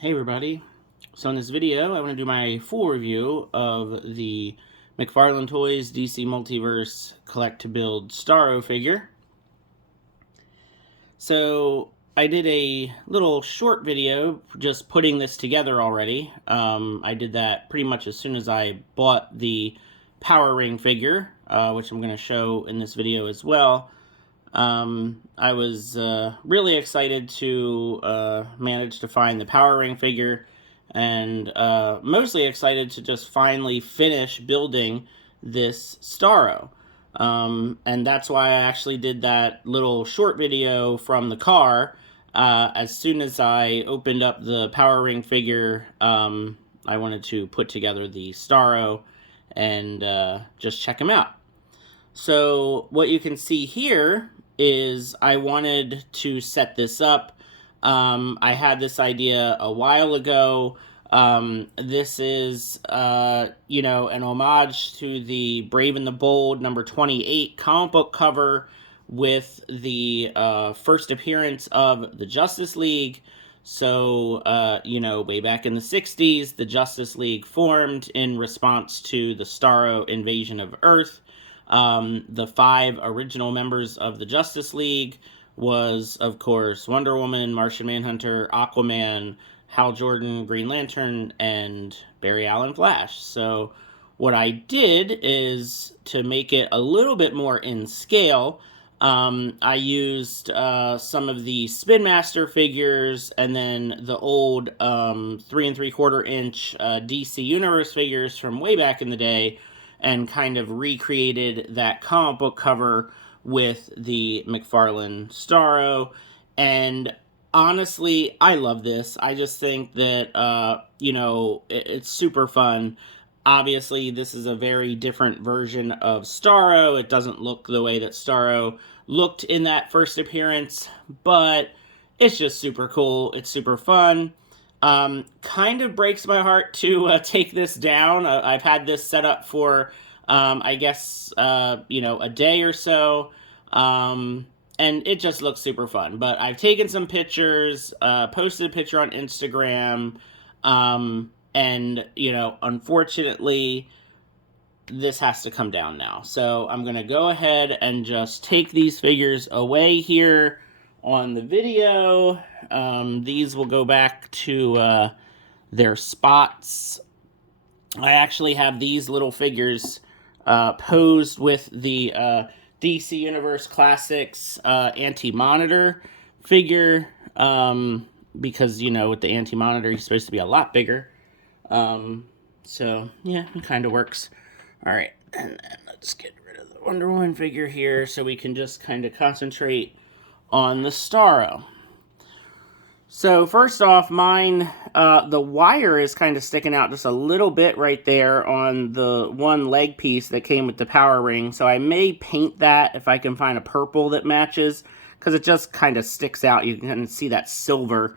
Hey everybody, so in this video I want to do my full review of the McFarlane Toys DC Multiverse Collect to Build Starro figure. So I did a little short video just putting this together already. I did that pretty much as soon as I bought the Power Ring figure, which I'm going to show in this video as well. I was really excited to manage to find the Power Ring figure, and mostly excited to just finally finish building this Starro. And that's why I actually did that little short video from the car. As soon as I opened up the Power Ring figure, I wanted to put together the Starro and just check him out. So what you can see here is I wanted to set this up. I had this idea a while ago. This is, you know, an homage to the Brave and the Bold number 28 comic book cover with the first appearance of the Justice League. So, you know, way back in the 60s, the Justice League formed in response to the Starro invasion of Earth. The 5 original members of the Justice League was, of course, Wonder Woman, Martian Manhunter, Aquaman, Hal Jordan, Green Lantern, and Barry Allen Flash. So what I did is, to make it a little bit more in scale, I used some of the Spin Master figures and then the old 3 3/4 inch DC Universe figures from way back in the day, and kind of recreated that comic book cover with the McFarlane Starro. And honestly, I love this. I just think that, you know, it's super fun. Obviously, this is a very different version of Starro. It doesn't look the way that Starro looked in that first appearance, but it's just super cool. It's super fun. Kind of breaks my heart to take this down. I've had this set up for, I guess, you know, a day or so, and it just looks super fun. But I've taken some pictures, posted a picture on Instagram, and, you know, unfortunately, this has to come down now. So I'm going to go ahead and just take these figures away here on the video. These will go back to their spots. I actually have these little figures posed with the DC Universe Classics Anti-Monitor figure, because, you know, with the Anti-Monitor, he's supposed to be a lot bigger. So, yeah, it kind of works. All right, and then let's get rid of the Wonder Woman figure here so we can just kind of concentrate on the Starro. So first off, mine, the wire is kind of sticking out just a little bit right there on the one leg piece that came with the Power Ring. So I may paint that if I can find a purple that matches, because it just kind of sticks out. You can see that silver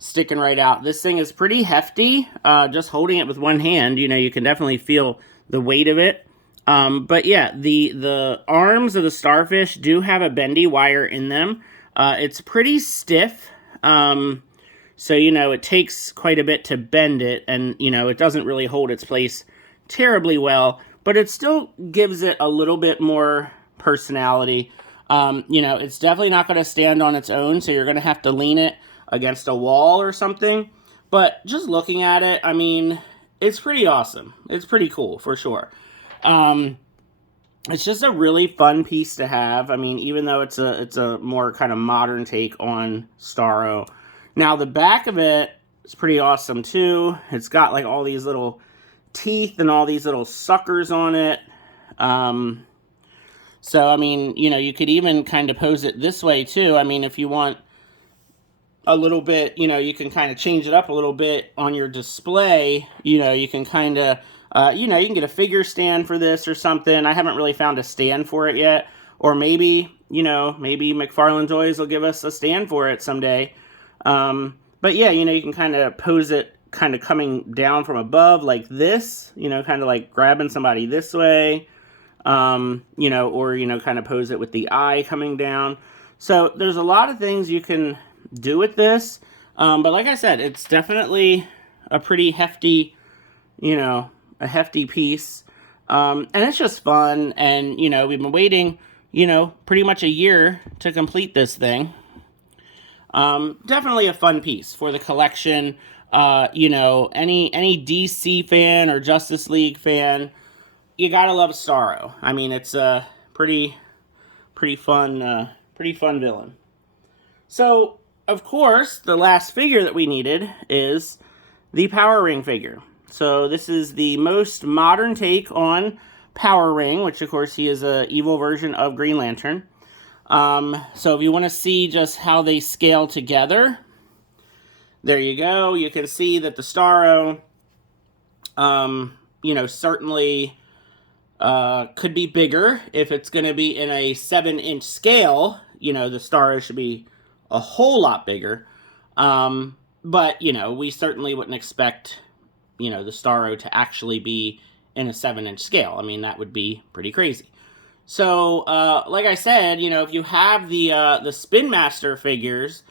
sticking right out. This thing is pretty hefty. Just holding it with one hand, you know, you can definitely feel the weight of it. But yeah, the arms of the starfish do have a bendy wire in them. It's pretty stiff. So, you know, it takes quite a bit to bend it, and, you know, it doesn't really hold its place terribly well, but it still gives it a little bit more personality. You know, it's definitely not going to stand on its own, so you're going to have to lean it against a wall or something. But just looking at it, I mean, it's pretty awesome. It's pretty cool, for sure. It's just a really fun piece to have. I mean, even though it's a more kind of modern take on Starro. Now, the back of it is pretty awesome, too. It's got, like, all these little teeth and all these little suckers on it. So, I mean, you know, you could even kind of pose it this way, too. I mean, if you want a little bit, you know, you can kind of change it up a little bit on your display. You know, you can kind of, you know, you can get a figure stand for this or something. I haven't really found a stand for it yet. Or maybe, you know, maybe McFarlane Toys will give us a stand for it someday. But yeah, you know, you can kind of pose it kind of coming down from above like this, you know, kind of like grabbing somebody this way, you know, or, you know, kind of pose it with the eye coming down. So there's a lot of things you can do with this. But like I said, it's definitely a pretty hefty, a hefty piece. And it's just fun. And, we've been waiting, pretty much a year to complete this thing. Definitely a fun piece for the collection. Any DC fan or Justice League fan, you gotta love Starro. I mean, it's a pretty fun villain. So, of course, the last figure that we needed is the Power Ring figure. So this is the most modern take on Power Ring, which of course he is an evil version of Green Lantern. So if you want to see just how they scale together, there you go. You can see that the Starro, certainly could be bigger if it's going to be in a 7-inch scale. The Starro should be a whole lot bigger. But, we certainly wouldn't expect, the Starro to actually be in a 7-inch scale. I mean, that would be pretty crazy. So, like I said, if you have the Spin Master figures,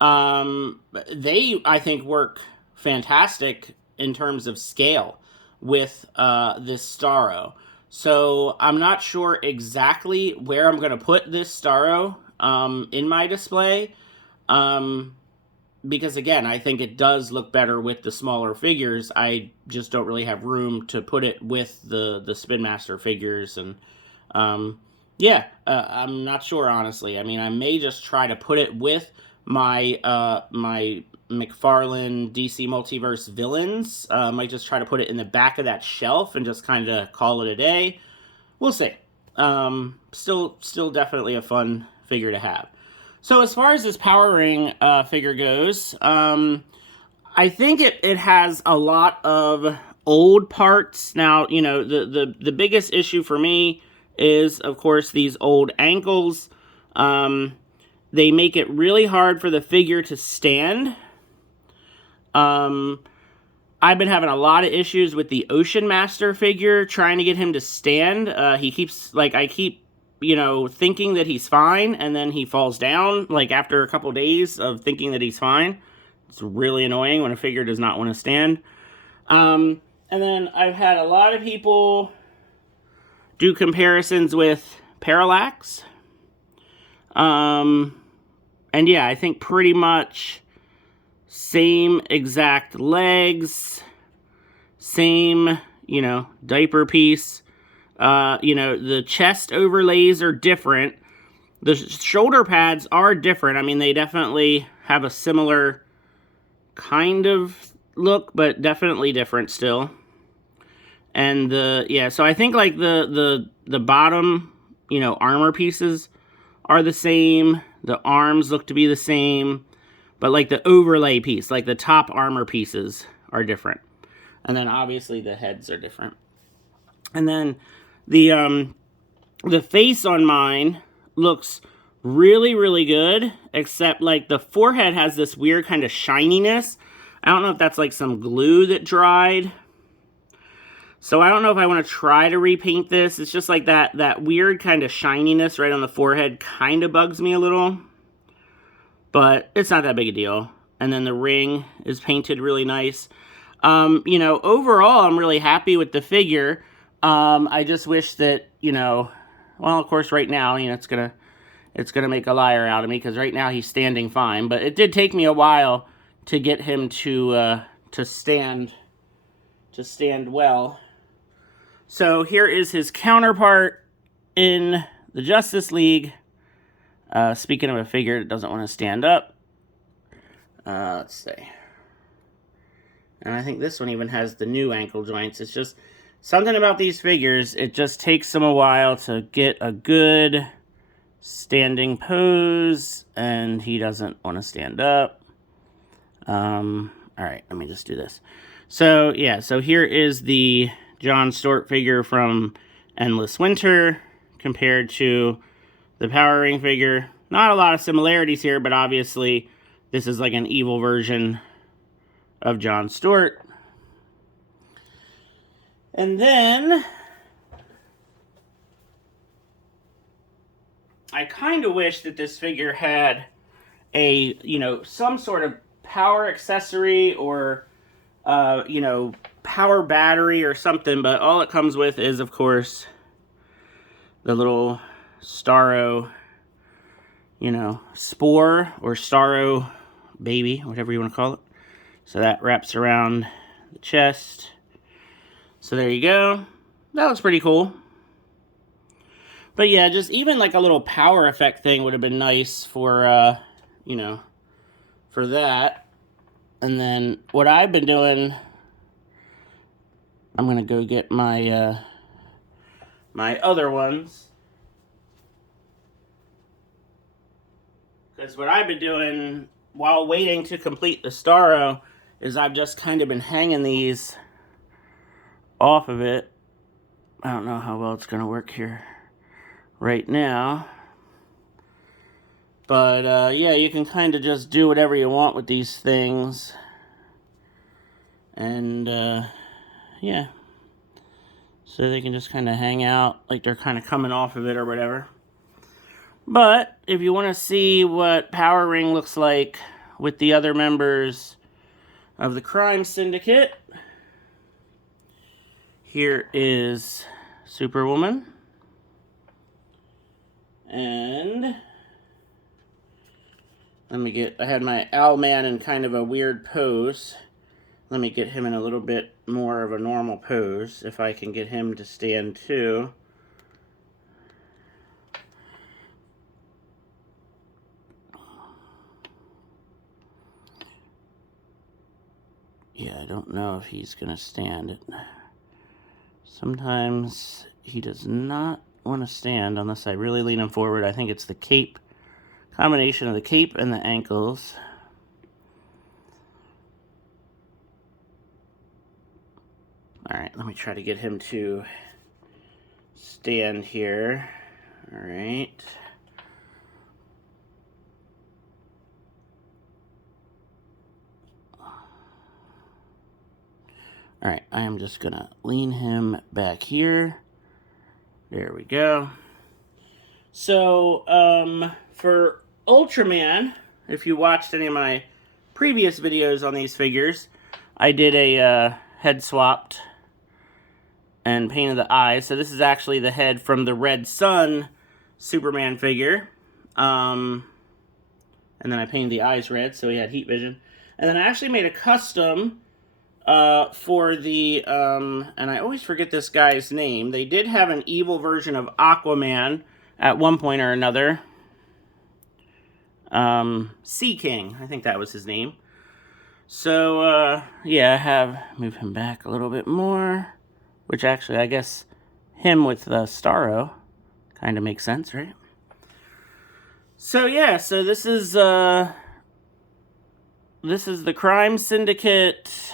they, I think, work fantastic in terms of scale with this Starro. So, I'm not sure exactly where I'm going to put this Starro in my display. Because again, I think it does look better with the smaller figures. I just don't really have room to put it with the Spin Master figures. And I'm not sure, honestly. I mean, I may just try to put it with my my McFarlane DC Multiverse villains. I might just try to put it in the back of that shelf and just kind of call it a day. We'll see. Still definitely a fun figure to have. So as far as this Power Ring figure goes, I think it has a lot of old parts. Now, the biggest issue for me is, of course, these old ankles. They make it really hard for the figure to stand. I've been having a lot of issues with the Ocean Master figure, trying to get him to stand. He keeps, I keep thinking that he's fine, and then he falls down, after a couple days of thinking that he's fine. It's really annoying when a figure does not want to stand. And then I've had a lot of people do comparisons with Parallax. And yeah, I think pretty much same exact legs, same, diaper piece. The chest overlays are different. The shoulder pads are different. I mean, they definitely have a similar kind of look, but definitely different still. And so I think the bottom, armor pieces are the same. The arms look to be the same, but the overlay piece, the top armor pieces are different. And then obviously the heads are different. And then the face on mine looks really, really good, except the forehead has this weird kind of shininess. I don't know if that's some glue that dried. So I don't know if I want to try to repaint this. It's just that weird kind of shininess right on the forehead kind of bugs me a little. But it's not that big a deal. And then the ring is painted really nice. Overall, I'm really happy with the figure. I just wish that, well, of course, right now, it's gonna make a liar out of me, because right now he's standing fine. But it did take me a while to get him to stand well. So here is his counterpart in the Justice League. Speaking of a figure that doesn't want to stand up, let's see. And I think this one even has the new ankle joints. It's just something about these figures, it just takes them a while to get a good standing pose, and he doesn't want to stand up. Alright, let me just do this. So, yeah, so here is the John Stewart figure from Endless Winter compared to the Power Ring figure. Not a lot of similarities here, but obviously this is an evil version of John Stewart. And then I kind of wish that this figure had a, some sort of power accessory or, you know, power battery or something, but all it comes with is, of course, the little Starro, you know, spore or Starro baby, whatever you want to call it. So that wraps around the chest. So there you go. That looks pretty cool. But yeah, just even like a little power effect thing would have been nice for, you know, for that. And then what I've been doing, I'm going to go get my, my other ones. Because what I've been doing while waiting to complete the Starro is I've just kind of been hanging these off of it. I don't know how well it's going to work here right now. But, yeah, you can kind of just do whatever you want with these things. And, yeah. So they can just kind of hang out like they're kind of coming off of it or whatever. But if you want to see what Power Ring looks like with the other members of the Crime Syndicate, here is Superwoman. And I had my Owlman in kind of a weird pose. Let me get him in a little bit more of a normal pose, if I can get him to stand too. Yeah, I don't know if he's going to stand it. Sometimes he does not want to stand unless I really lean him forward. I think it's the cape, combination of the cape and the ankles. Alright, let me try to get him to stand here. Alright. Alright, I am just going to lean him back here. There we go. So, for Ultraman, if you watched any of my previous videos on these figures, I did a head swapped and painted the eyes. So this is actually the head from the Red Sun Superman figure. And then I painted the eyes red so he had heat vision. And then I actually made a custom for the, and I always forget this guy's name. They did have an evil version of Aquaman at one point or another. Sea King, I think that was his name. So, yeah, I have moved him back a little bit more, which actually, I guess, him with Starro kind of makes sense, right? So, yeah, so this is the Crime Syndicate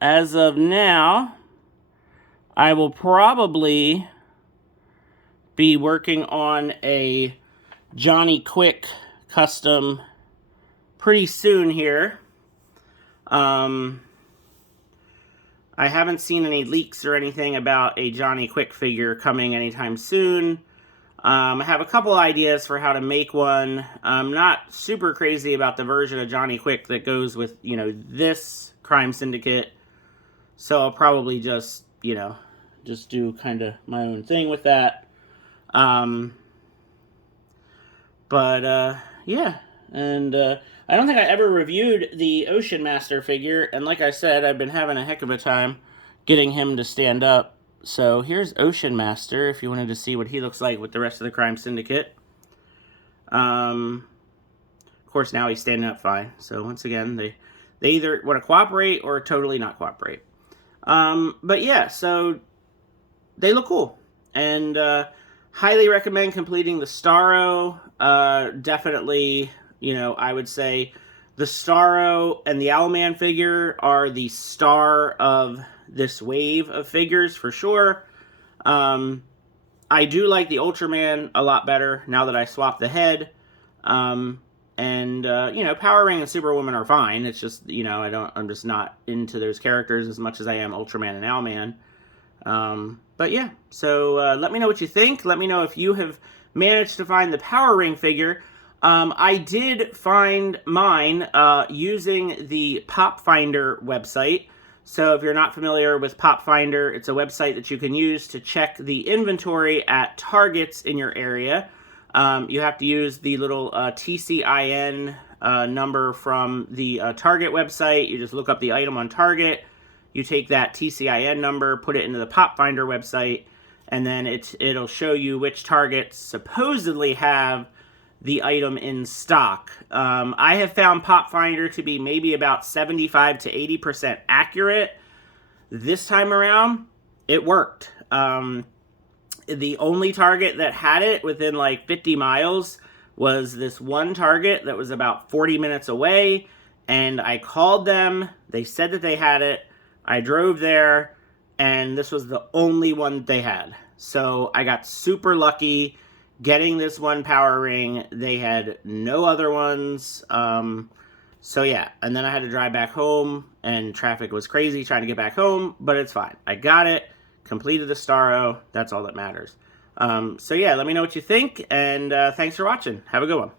as of now. I will probably be working on a Johnny Quick custom pretty soon here. I haven't seen any leaks or anything about a Johnny Quick figure coming anytime soon. I have a couple ideas for how to make one. I'm not super crazy about the version of Johnny Quick that goes with, you know, this Crime Syndicate. So I'll probably just, you know, just do kind of my own thing with that. Yeah. And, I don't think I ever reviewed the Ocean Master figure, and like I said, I've been having a heck of a time getting him to stand up. So here's Ocean Master, if you wanted to see what he looks like with the rest of the Crime Syndicate. Of course, now he's standing up fine. So once again, they either want to cooperate or totally not cooperate. But yeah, so they look cool. And highly recommend completing the Starro. Definitely, you know, I would say the Starro and the Owlman figure are the star of this wave of figures for sure. I do like the Ultraman a lot better now that I swapped the head. You know, Power Ring and Superwoman are fine. It's just, you know, I'm just not into those characters as much as I am Ultraman and Owlman. But yeah, so let me know what you think. Let me know if you have managed to find the Power Ring figure. I did find mine using the Pop Finder website. So if you're not familiar with Pop Finder, it's a website that you can use to check the inventory at Targets in your area. You have to use the little TCIN number from the Target website. You just look up the item on Target. You take that TCIN number, put it into the Pop Finder website, and then it'll show you which Targets supposedly have the item in stock. I have found Pop Finder to be maybe about 75 to 80% accurate. This time around, it worked. The only Target that had it within like 50 miles was this one Target that was about 40 minutes away, and I called them. They said that they had it. I drove there, and this was the only one they had. So I got super lucky getting this one power ring. They had no other ones. So yeah, and then I had to drive back home, and traffic was crazy trying to get back home, but it's fine. I got it, completed the STARRO. That's all that matters. So yeah, let me know what you think, and thanks for watching. Have a good one.